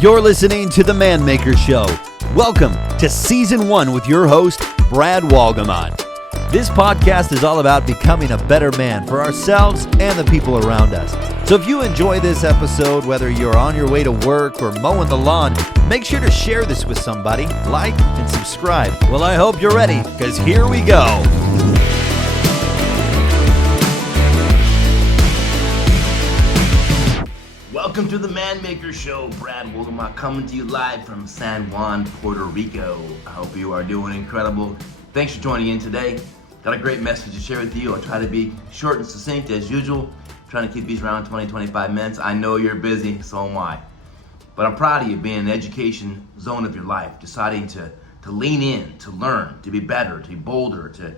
You're listening to The Man Maker Show. Welcome to Season 1 with your host, Brad Walgamon. This podcast is all about becoming a better man for ourselves and the people around us. So if you enjoy this episode, whether you're on your way to work or mowing the lawn, make sure to share this with somebody, like, and subscribe. Well, I hope you're ready, because here we go. Welcome to the Man Maker Show. Brad Walgamon coming to you live from San Juan, Puerto Rico. I hope you are doing incredible. Thanks for joining in today. Got a great message to share with you. I'll try to be short and succinct as usual. Trying to keep these around 20-25 minutes. I know you're busy, so am I. But I'm proud of you being in the education zone of your life, deciding to lean in, to learn, to be better, to be bolder, to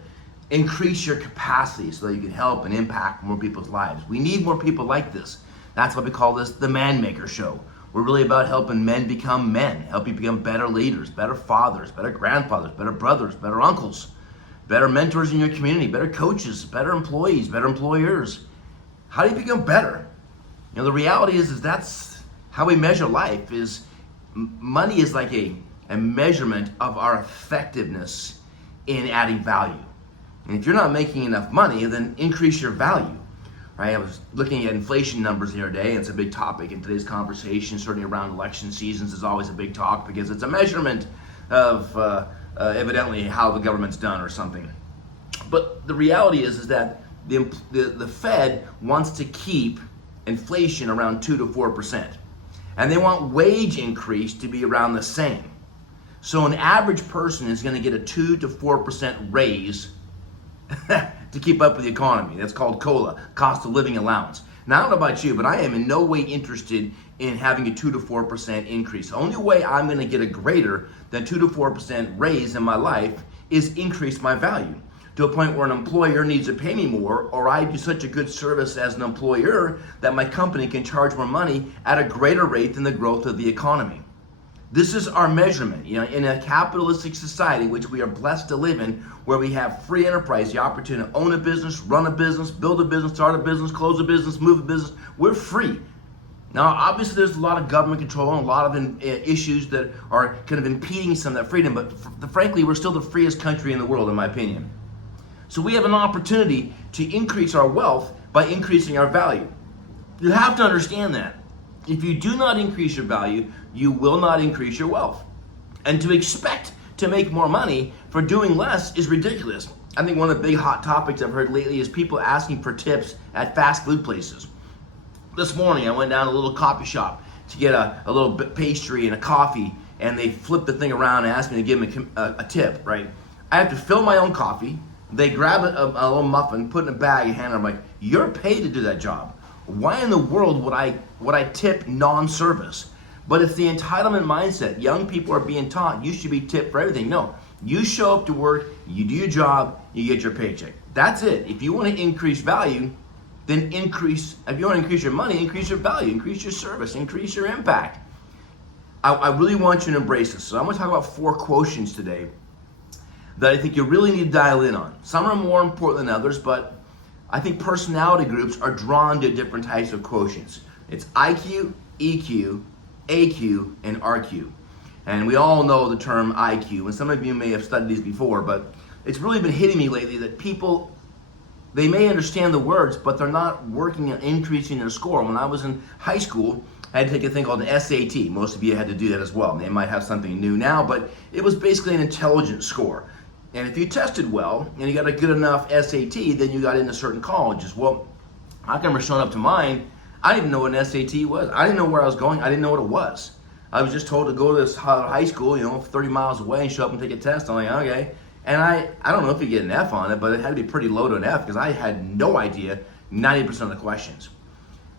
increase your capacity so that you can help and impact more people's lives. We need more people like this. That's why we call this the Man Maker Show. We're really about helping men become men, helping become better leaders, better fathers, better grandfathers, better brothers, better uncles, better mentors in your community, better coaches, better employees, better employers. How do you become better? You know, the reality is that's how we measure life. Money is like a measurement of our effectiveness in adding value. And if you're not making enough money, then increase your value. Right? I was looking at inflation numbers the other day, and it's a big topic in today's conversation. Certainly around election seasons is always a big talk because it's a measurement of evidently how the government's done or something. But the reality is that the Fed wants to keep inflation around 2 to 4%, and they want wage increase to be around the same. So an average person is going to get a 2 to 4% raise to keep up with the economy. That's called COLA, cost of living allowance. Now, I don't know about you, but I am in no way interested in having a 2 to 4% increase. The only way I'm going to get a greater than 2 to 4% raise in my life is increase my value to a point where an employer needs to pay me more, or I do such a good service as an employer that my company can charge more money at a greater rate than the growth of the economy. This is our measurement. You know, in a capitalistic society, which we are blessed to live in, where we have free enterprise, the opportunity to own a business, run a business, build a business, start a business, close a business, move a business, we're free. Now, obviously, there's a lot of government control and a lot of issues that are kind of impeding some of that freedom, but frankly, we're still the freest country in the world, in my opinion. So we have an opportunity to increase our wealth by increasing our value. You have to understand that. If you do not increase your value, you will not increase your wealth. And to expect to make more money for doing less is ridiculous. I think one of the big hot topics I've heard lately is people asking for tips at fast food places. This morning I went down to a little coffee shop to get a little pastry and a coffee, and they flipped the thing around and asked me to give them a tip, right? I have to fill my own coffee. They grab a little muffin, put it in a bag and hand it. I'm like, you're paid to do that job. Why in the world would I tip non-service? But it's the entitlement mindset. Young people are being taught you should be tipped for everything. No, you show up to work, you do your job, you get your paycheck. That's it. If you want to increase value, then if you want to increase your money, increase your value, increase your service, increase your impact. I really want you to embrace this. So I'm going to talk about 4 quotients today that I think you really need to dial in on. Some are more important than others, but I think personality groups are drawn to different types of quotients. It's IQ, EQ, AQ, and RQ. And we all know the term IQ, and some of you may have studied these before, but it's really been hitting me lately that people, they may understand the words, but they're not working on increasing their score. When I was in high school, I had to take a thing called an SAT. Most of you had to do that as well. They might have something new now, but it was basically an intelligence score. And if you tested well and you got a good enough SAT, then you got into certain colleges. Well, I remember showing up to mine. I didn't even know what an SAT was. I didn't know where I was going. I didn't know what it was. I was just told to go to this high school, 30 miles away and show up and take a test. I'm like, okay. And I don't know if you get an F on it, but it had to be pretty low to an F because I had no idea 90% of the questions.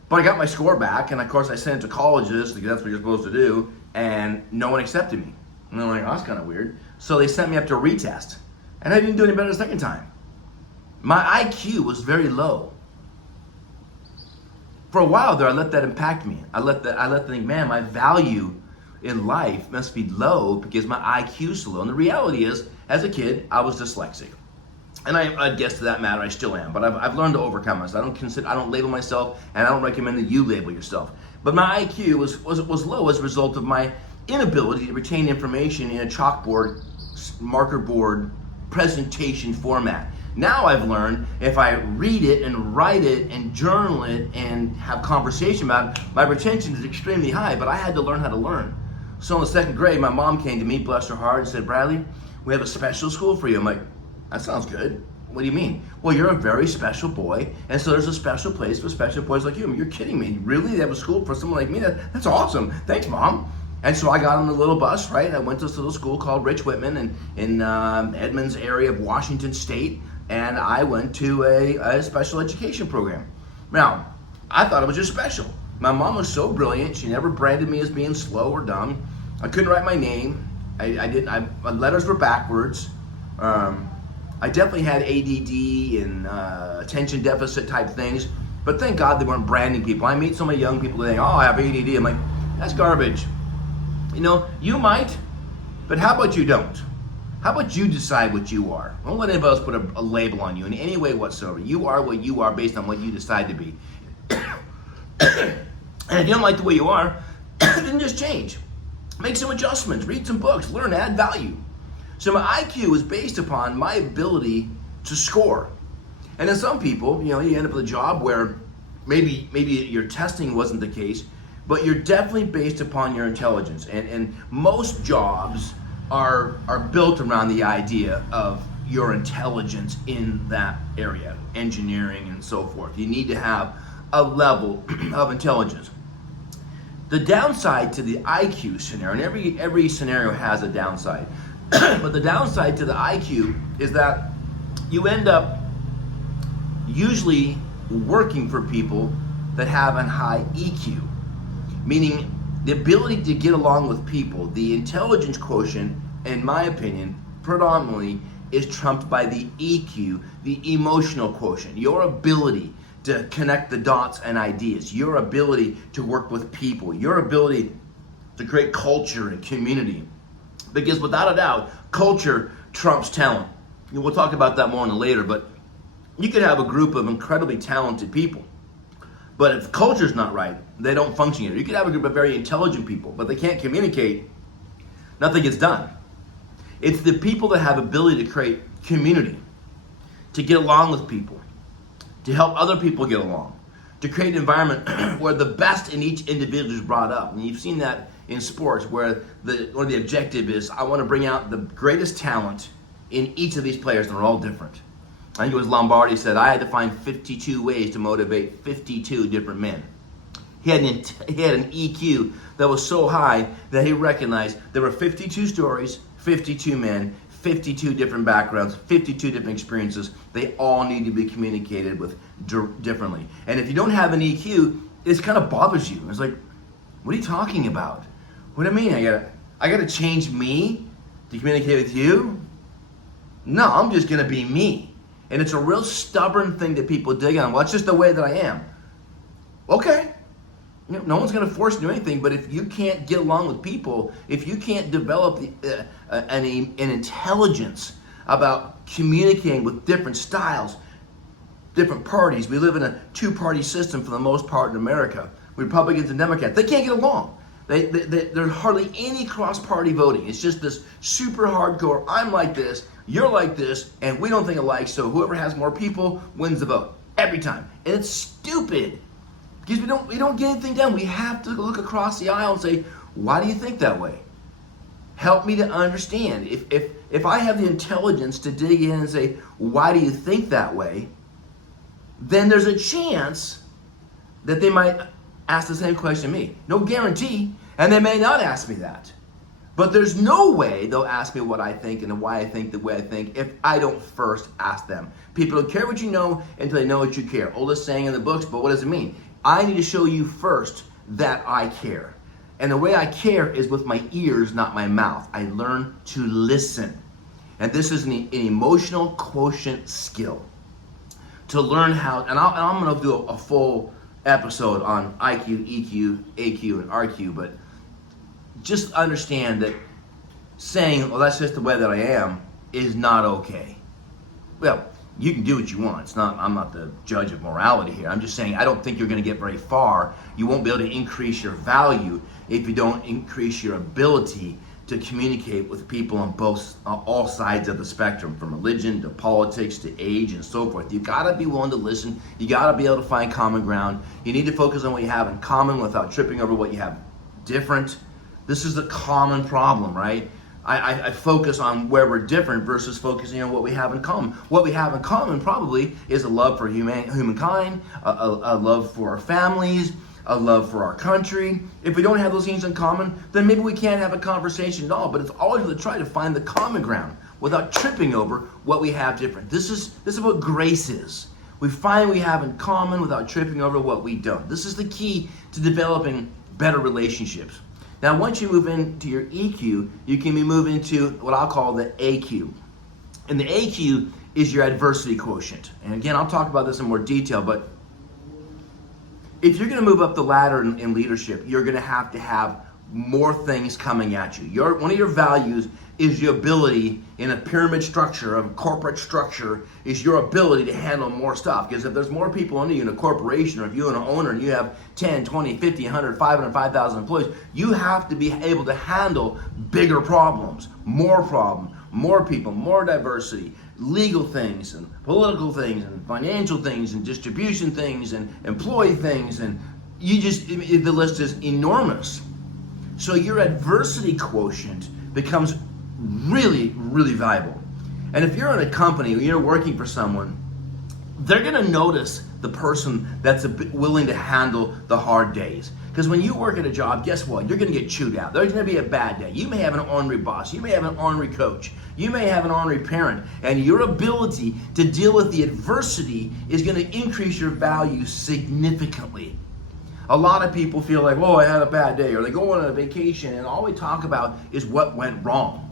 But I got my score back, and of course I sent it to colleges because that's what you're supposed to do, and no one accepted me. And I'm like, oh, that's kind of weird. So they sent me up to a retest. And I didn't do any better the second time. My IQ was very low. For a while there, I let that impact me. I let that think, man, my value in life must be low because my IQ is so low. And the reality is, as a kid, I was dyslexic. And I guess to that matter, I still am. But I've learned to overcome this. I don't label myself, and I don't recommend that you label yourself. But my IQ was low as a result of my inability to retain information in a chalkboard, marker board, presentation format. Now I've learned if I read it and write it and journal it and have conversation about it, my retention is extremely high, but I had to learn how to learn. So in the second grade, my mom came to me, bless her heart, and said, Bradley, we have a special school for you. I'm like, that sounds good. What do you mean? Well, you're a very special boy, and so there's a special place for special boys like you. I mean, you're kidding me. Really? They have a school for someone like me? That's awesome. Thanks, Mom. And so I got on the little bus, right? I went to this little school called Rich Whitman in Edmonds area of Washington State, and I went to a special education program. Now, I thought it was just special. My mom was so brilliant. She never branded me as being slow or dumb. I couldn't write my name. My letters were backwards. I definitely had ADD and attention deficit type things, but thank God they weren't branding people. I meet so many young people that think, oh, I have ADD. I'm like, that's garbage. You know, you might, but how about you don't? How about you decide what you are? Don't let anybody else put a label on you in any way whatsoever. You are what you are based on what you decide to be. And if you don't like the way you are, then just change. Make some adjustments, read some books, learn, add value. So my IQ is based upon my ability to score. And then some people, you end up with a job where maybe your testing wasn't the case, but you're definitely based upon your intelligence. And most jobs are built around the idea of your intelligence in that area, engineering and so forth. You need to have a level of intelligence. The downside to the IQ scenario, and every scenario has a downside, but the downside to the IQ is that you end up usually working for people that have a high EQ, meaning the ability to get along with people. The intelligence quotient, in my opinion, predominantly is trumped by the EQ, the emotional quotient, your ability to connect the dots and ideas, your ability to work with people, your ability to create culture and community. Because without a doubt, culture trumps talent. We'll talk about that more later, but you could have a group of incredibly talented people, but if culture's not right, they don't function either. You could have a group of very intelligent people, but they can't communicate, nothing gets done. It's the people that have ability to create community, to get along with people, to help other people get along, to create an environment where the best in each individual is brought up. And you've seen that in sports where one of the objective is, I want to bring out the greatest talent in each of these players, and they're all different. I think it was Lombardi said, I had to find 52 ways to motivate 52 different men. He had an EQ that was so high that he recognized there were 52 stories, 52 men, 52 different backgrounds, 52 different experiences. They all need to be communicated with differently. And if you don't have an EQ, it kind of bothers you. It's like, what are you talking about? What do I mean? I gotta change me to communicate with you? No, I'm just gonna be me. And it's a real stubborn thing that people dig on. Well, it's just the way that I am. Okay. No one's going to force you to do anything, but if you can't get along with people, if you can't develop an intelligence about communicating with different styles, different parties. We live in a two-party system for the most part in America. Republicans and Democrats, they can't get along. There's hardly any cross-party voting. It's just this super hardcore, I'm like this, you're like this, and we don't think alike, so whoever has more people wins the vote every time. And it's stupid. Because we don't get anything done. We have to look across the aisle and say, why do you think that way? Help me to understand. If I have the intelligence to dig in and say, why do you think that way? Then there's a chance that they might ask the same question to me. No guarantee, and they may not ask me that. But there's no way they'll ask me what I think and why I think the way I think if I don't first ask them. People don't care what you know until they know what you care. Oldest saying in the books, but what does it mean? I need to show you first that I care. And the way I care is with my ears, not my mouth. I learn to listen. And this is an emotional quotient skill. To learn how, and I'm going to do a full episode on IQ, EQ, AQ, and RQ, but just understand that saying, well, that's just the way that I am, is not okay. Well, you can do what you want. I'm not the judge of morality here. I'm just saying I don't think you're going to get very far. You won't be able to increase your value if you don't increase your ability to communicate with people on all sides of the spectrum, from religion to politics to age and so forth. You gotta be willing to listen. You gotta be able to find common ground. You need to focus on what you have in common without tripping over what you have different. This is the common problem, right? I focus on where we're different versus focusing on what we have in common. What we have in common probably is a love for humankind, a love for our families, a love for our country. If we don't have those things in common, then maybe we can't have a conversation at all. But it's always to try to find the common ground without tripping over what we have different. This is what grace is. We find we have in common without tripping over what we don't. This is the key to developing better relationships. Now, once you move into your EQ, you can move into what I'll call the AQ. And the AQ is your adversity quotient. And again, I'll talk about this in more detail, but if you're going to move up the ladder in leadership, you're going to have more things coming at you. One of your values is your ability in a pyramid structure, a corporate structure, is your ability to handle more stuff. Because if there's more people under you in a corporation, or if you're an owner and you have 10, 20, 50, 100, 500, 5,000 employees, you have to be able to handle bigger problems, more people, more diversity, legal things and political things and financial things and distribution things and employee things, and the list is enormous. So your adversity quotient becomes really, really valuable. And if you're in a company or you're working for someone, they're going to notice the person that's willing to handle the hard days. Because when you work at a job, guess what? You're going to get chewed out. There's going to be a bad day. You may have an ornery boss. You may have an ornery coach. You may have an ornery parent. And your ability to deal with the adversity is going to increase your value significantly. A lot of people feel like, whoa, I had a bad day, or they go on a vacation and all we talk about is what went wrong.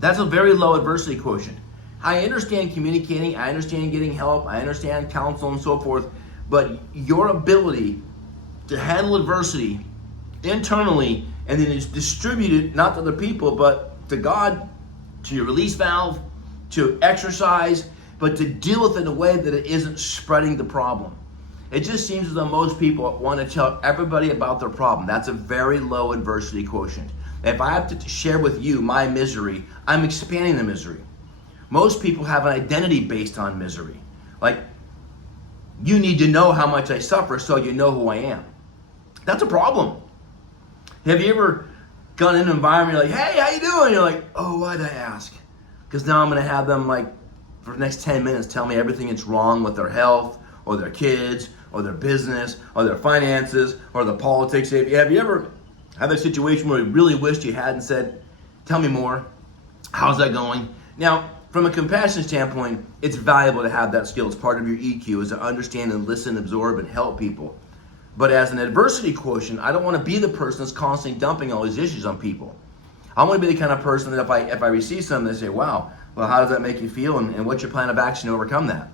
That's a very low adversity quotient. I understand communicating, I understand getting help, I understand counsel and so forth, but your ability to handle adversity internally and then distribute it not to other people, but to God, to your release valve, to exercise, but to deal with it in a way that it isn't spreading the problem. It just seems as though most people want to tell everybody about their problem. That's a very low adversity quotient. If I have to share with you my misery, I'm expanding the misery. Most people have an identity based on misery. Like, you need to know how much I suffer so you know who I am. That's a problem. Have you ever gone in an environment, you're like, hey, how you doing? You're like, oh, why'd I ask? Because now I'm going to have them, like, for the next 10 minutes tell me everything that's wrong with their health or their kids or their business or their finances or the politics. Have you ever had a situation where you really wished you hadn't said, tell me more? How's that going? Now, from a compassion standpoint, it's valuable to have that skill. It's part of your EQ, is to understand and listen, absorb, and help people. But as an adversity quotient, I don't want to be the person that's constantly dumping all these issues on people. I want to be the kind of person that if I receive something, they say, wow, well, how does that make you feel? And what's your plan of action to overcome that?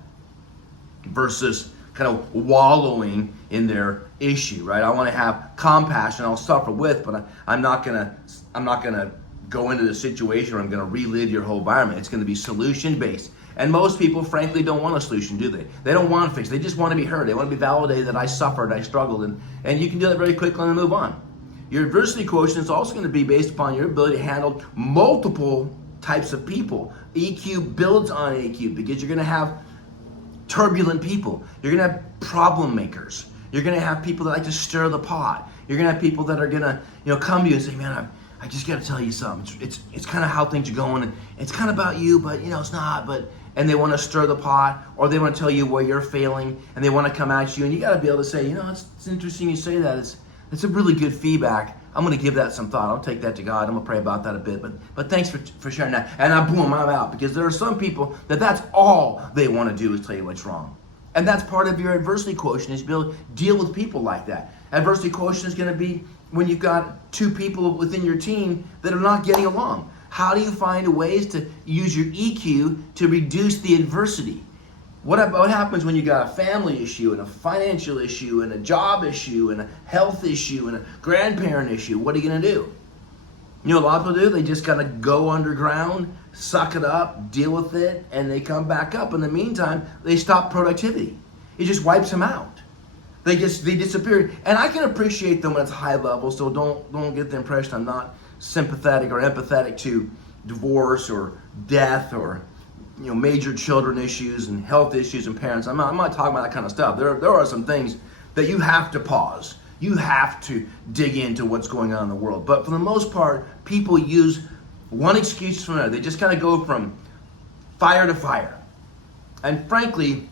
Versus kind of wallowing in their issue, right? I want to have compassion. I'll suffer with, but I'm not gonna go into the situation where I'm gonna relive your whole environment. It's gonna be solution based. And most people, frankly, don't want a solution, do they? They don't want to fix. They just want to be heard. They want to be validated that I suffered, I struggled, and you can do that very quickly and move on. Your adversity quotient is also going to be based upon your ability to handle multiple types of people. EQ builds on AQ because you're going to have turbulent people. You're going to have problem makers. You're going to have people that like to stir the pot. You're going to have people that are going to, come to you and say, man, I just got to tell you something. It's kind of how things are going. And it's kind of about you, but it's not. And they want to stir the pot, or they want to tell you where you're failing, and they want to come at you. And you got to be able to say, it's interesting you say that. It's a really good feedback. I'm going to give that some thought. I'll take that to God. I'm going to pray about that a bit. But thanks for sharing that. And I'm out, because there are some people that's all they want to do is tell you what's wrong. And that's part of your adversity quotient, is be able to deal with people like that. Adversity quotient is going to be when you've got two people within your team that are not getting along. How do you find ways to use your EQ to reduce the adversity? What happens when you got a family issue and a financial issue and a job issue and a health issue and a grandparent issue? What are you going to do? You know what a lot of people do? They just kind of go underground, suck it up, deal with it, and they come back up. In the meantime, they stop productivity. It just wipes them out. They disappear. And I can appreciate them when it's high level, so don't get the impression I'm not sympathetic or empathetic to divorce or death or major children issues and health issues and parents. I'm not talking about that kind of stuff. There are some things that you have to pause. You have to dig into what's going on in the world. But for the most part, people use one excuse from another. They just kind of go from fire to fire. And frankly,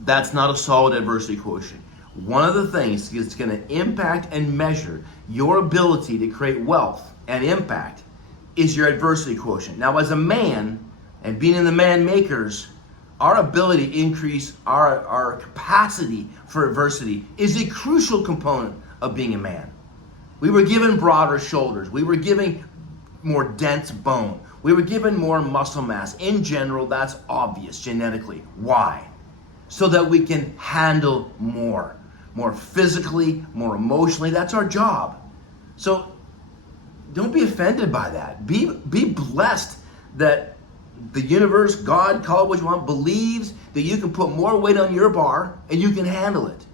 that's not a solid adversity quotient. One of the things that's going to impact and measure your ability to create wealth and impact is your adversity quotient. Now, as a man, and being in the man makers, our ability to increase our capacity for adversity is a crucial component of being a man. We were given broader shoulders. We were given more dense bone. We were given more muscle mass. In general, that's obvious genetically. Why? So that we can handle more physically, more emotionally. That's our job. So don't be offended by that. Be blessed that the universe, God, call it what you want, believes that you can put more weight on your bar and you can handle it.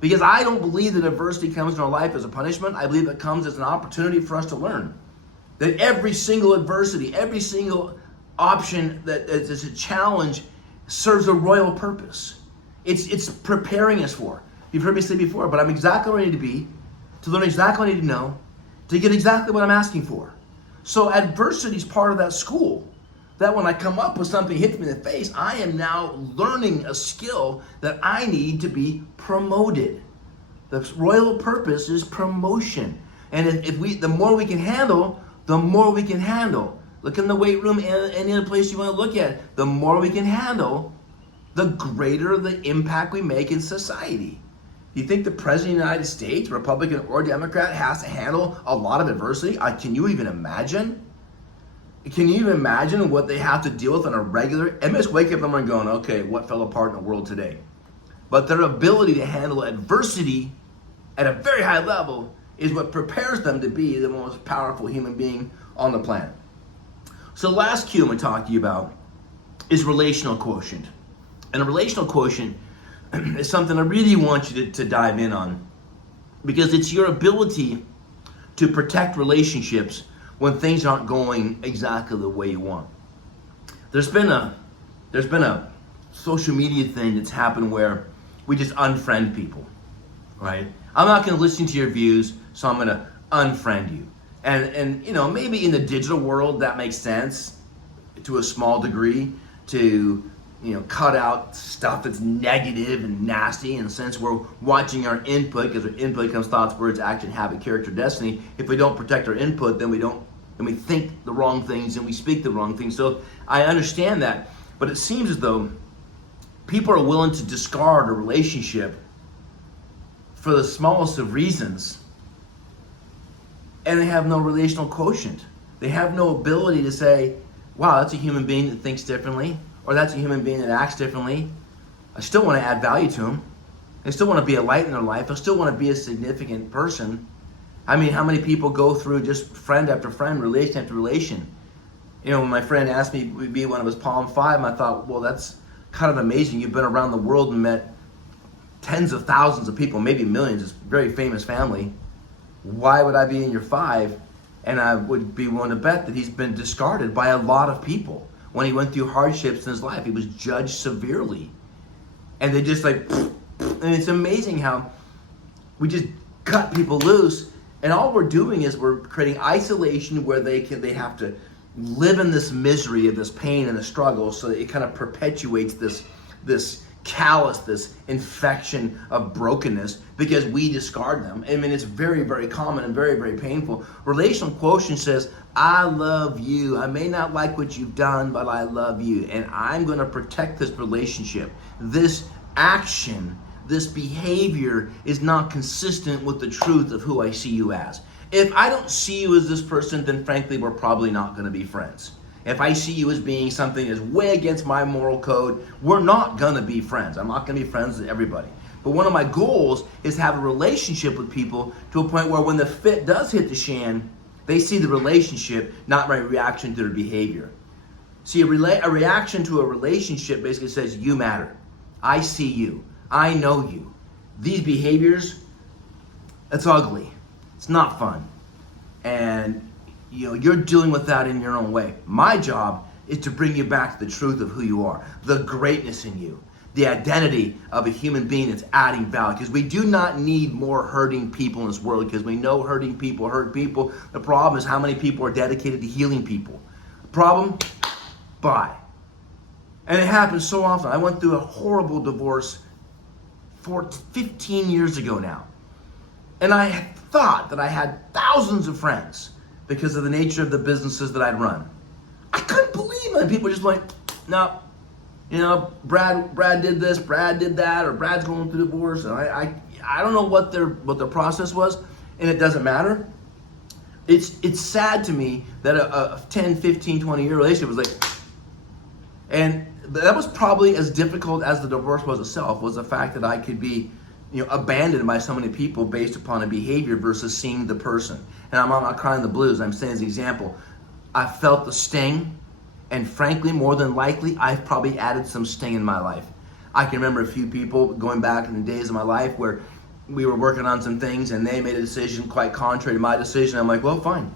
Because I don't believe that adversity comes in our life as a punishment. I believe it comes as an opportunity for us to learn. That every single adversity, every single option that is a challenge serves a royal purpose. It's preparing us for. You've heard me say before, but I'm exactly where I need to be, to learn exactly what I need to know, to get exactly what I'm asking for. So adversity is part of that school. That when I come up with something hits me in the face, I am now learning a skill that I need to be promoted. The royal purpose is promotion. And the more we can handle, the more we can handle. Look in the weight room and any other place you want to look at. The more we can handle, the greater the impact we make in society. Do you think the President of the United States, Republican or Democrat, has to handle a lot of adversity? Can you even imagine? Can you even imagine what they have to deal with on a regular? And just wake up in the morning going, okay, what fell apart in the world today? But their ability to handle adversity at a very high level is what prepares them to be the most powerful human being on the planet. So the last Q I'm going to talk to you about is relational quotient. And a relational quotient is something I really want you to dive in on, because it's your ability to protect relationships when things aren't going exactly the way you want. There's been a social media thing that's happened where we just unfriend people, right? I'm not going to listen to your views, so I'm going to unfriend you. And maybe in the digital world that makes sense to a small degree to cut out stuff that's negative and nasty. In a sense, we're watching our input, because our input comes thoughts, words, action, habit, character, destiny. If we don't protect our input, then we think the wrong things and we speak the wrong things. So I understand that, but it seems as though people are willing to discard a relationship for the smallest of reasons, and they have no relational quotient. They have no ability to say, wow, that's a human being that thinks differently, or that's a human being that acts differently. I still want to add value to them. I still want to be a light in their life. I still want to be a significant person. I mean, how many people go through just friend after friend, relation after relation? When my friend asked me to be one of his Palm 5, I thought, well, that's kind of amazing. You've been around the world and met tens of thousands of people, maybe millions. It's a very famous family. Why would I be in your 5? And I would be willing to bet that he's been discarded by a lot of people. When he went through hardships in his life, he was judged severely. And they just and it's amazing how we just cut people loose. And all we're doing is we're creating isolation where they have to live in this misery of this pain and the struggle, so that it kind of perpetuates this callous, this infection of brokenness, because we discard them. I mean, it's very, very common and very, very painful. Relational quotient says, I love you. I may not like what you've done, but I love you. And I'm going to protect this relationship. This action, this behavior is not consistent with the truth of who I see you as. If I don't see you as this person, then frankly, we're probably not going to be friends. If I see you as being something that's way against my moral code, we're not going to be friends. I'm not going to be friends with everybody. But one of my goals is to have a relationship with people to a point where when the fit does hit the shan, They see the relationship, not my reaction to their behavior. See, a reaction to a relationship basically says, you matter. I see you. I know you. These behaviors, it's ugly. It's not fun. And you're dealing with that in your own way. My job is to bring you back to the truth of who you are, the greatness in you, the identity of a human being that's adding value. Because we do not need more hurting people in this world, because we know hurting people hurt people. The problem is how many people are dedicated to healing people. The problem? Bye. And it happens so often. I went through a horrible divorce 15 years ago now. And I thought that I had thousands of friends because of the nature of the businesses that I'd run. I couldn't believe it. And people were just like, no, Brad did this, Brad did that, or Brad's going through divorce. And I don't know what their process was, and it doesn't matter. It's sad to me that a 10, 15, 20-year relationship was like, and that was probably as difficult as the divorce was itself, was the fact that I could be abandoned by so many people based upon a behavior versus seeing the person. And I'm not crying the blues. I'm saying as an example, I felt the sting, and frankly, more than likely, I've probably added some sting in my life. I can remember a few people going back in the days of my life where we were working on some things and they made a decision quite contrary to my decision. I'm like, well, fine.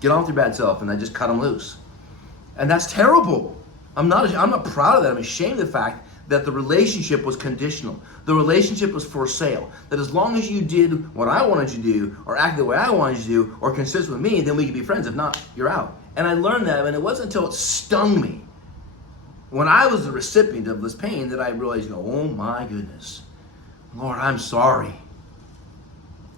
Get on with your bad self. And I just cut them loose. And that's terrible. I'm not proud of that. I'm ashamed of the fact that the relationship was conditional. The relationship was for sale. That as long as you did what I wanted you to do, or acted the way I wanted you to do, or consistent with me, then we could be friends. If not, you're out. And I learned that, and it wasn't until it stung me, when I was the recipient of this pain, that I realized, oh my goodness, Lord, I'm sorry.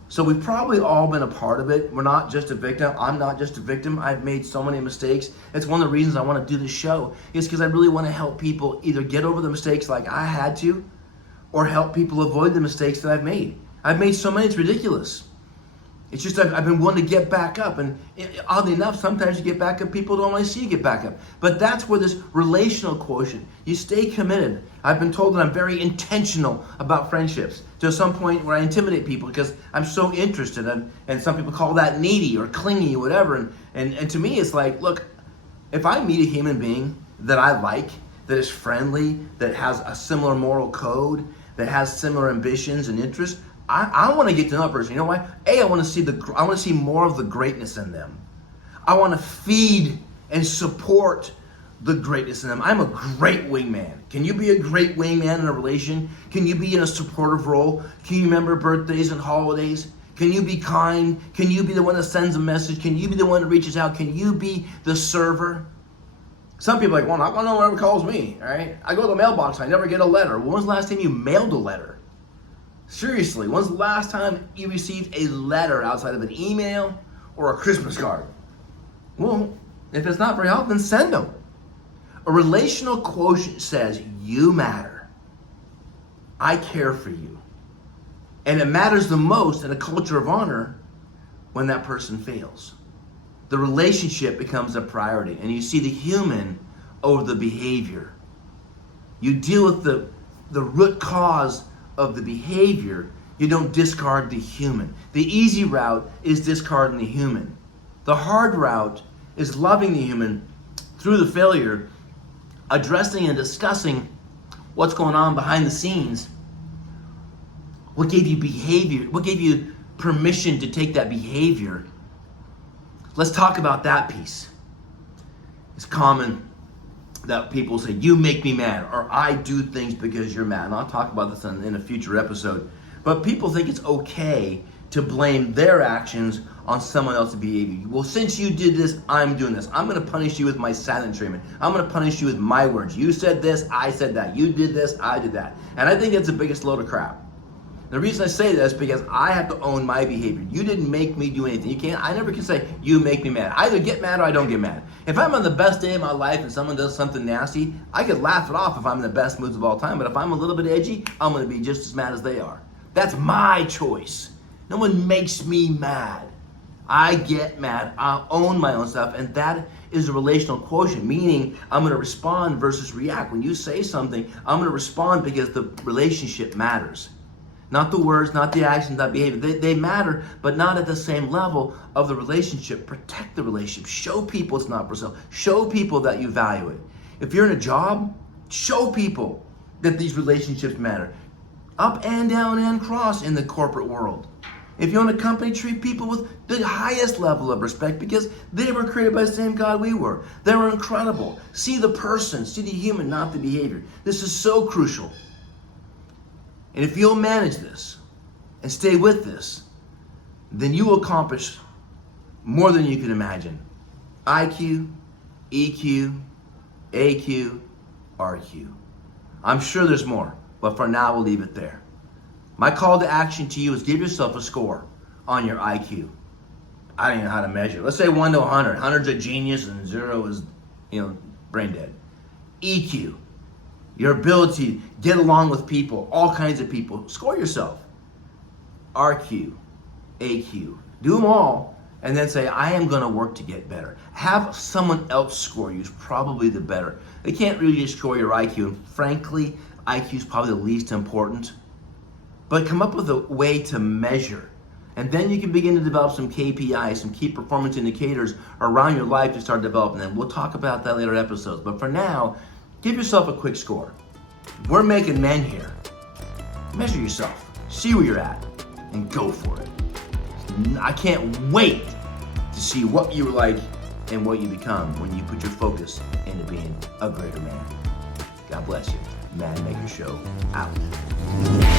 So we've probably all been a part of it. We're not just a victim. I'm not just a victim. I've made so many mistakes. It's one of the reasons I want to do this show, is because I really want to help people either get over the mistakes like I had to, or help people avoid the mistakes that I've made. I've made so many, it's ridiculous. It's just I've been wanting to get back up, and oddly enough, sometimes you get back up, people don't want to see you get back up. But that's where this relational quotient, you stay committed. I've been told that I'm very intentional about friendships, to some point where I intimidate people because I'm so interested, and some people call that needy or clingy or whatever. And to me, it's like, look, if I meet a human being that I like, that is friendly, that has a similar moral code, that has similar ambitions and interests, I want to get to know that person. You know why? I want to see more of the greatness in them. I want to feed and support the greatness in them. I'm a great wingman. Can you be a great wingman in a relation? Can you be in a supportive role? Can you remember birthdays and holidays? Can you be kind? Can you be the one that sends a message? Can you be the one that reaches out? Can you be the server? Some people are like, well, I want no one ever calls me, all right? I go to the mailbox, I never get a letter. When was the last time you mailed a letter? Seriously, when's the last time you received a letter outside of an email or a Christmas card? Well, if it's not very helpful, then send them. A relational quotient says, you matter. I care for you. And it matters the most in a culture of honor when that person fails. The relationship becomes a priority, and you see the human over the behavior. You deal with the root cause of the behavior. You don't discard the human. The easy route is discarding the human. The hard route is loving the human through the failure, addressing and discussing what's going on behind the scenes. What gave you behavior? What gave you permission to take that behavior? Let's talk about that piece. It's common that people say, you make me mad, or I do things because you're mad. And I'll talk about this in a future episode. But people think it's okay to blame their actions on someone else's behavior. Well, since you did this, I'm doing this. I'm going to punish you with my silent treatment. I'm going to punish you with my words. You said this, I said that. You did this, I did that. And I think that's the biggest load of crap. The reason I say this is because I have to own my behavior. You didn't make me do anything. I never can say, you make me mad. I either get mad or I don't get mad. If I'm on the best day of my life and someone does something nasty, I could laugh it off if I'm in the best moods of all time. But if I'm a little bit edgy, I'm going to be just as mad as they are. That's my choice. No one makes me mad. I get mad. I own my own stuff. And that is a relational quotient, meaning I'm going to respond versus react. When you say something, I'm going to respond because the relationship matters. Not the words, not the actions, not behavior. They matter, but not at the same level of the relationship. Protect the relationship. Show people it's not for sale. Show people that you value it. If you're in a job, show people that these relationships matter. Up and down and cross in the corporate world. If you own a company, treat people with the highest level of respect because they were created by the same God we were. They were incredible. See the person, see the human, not the behavior. This is so crucial. And if you'll manage this and stay with this, then you will accomplish more than you can imagine. IQ, EQ, AQ, RQ. I'm sure there's more, but for now we'll leave it there. My call to action to you is give yourself a score on your IQ. I don't even know how to measure it. Let's say 1 to 100. 100's a genius and 0 is, brain dead. EQ, your ability to get along with people, all kinds of people. Score yourself. RQ, AQ. Do them all and then say, I am going to work to get better. Have someone else score you is probably the better. They can't really just score your IQ. And frankly, IQ is probably the least important. But come up with a way to measure. And then you can begin to develop some KPIs, some key performance indicators around your life to start developing them. We'll talk about that later episodes. But for now, give yourself a quick score. We're making men here. Measure yourself. See where you're at. And go for it. I can't wait to see what you're like and what you become when you put your focus into being a greater man. God bless you. Man Maker Show out.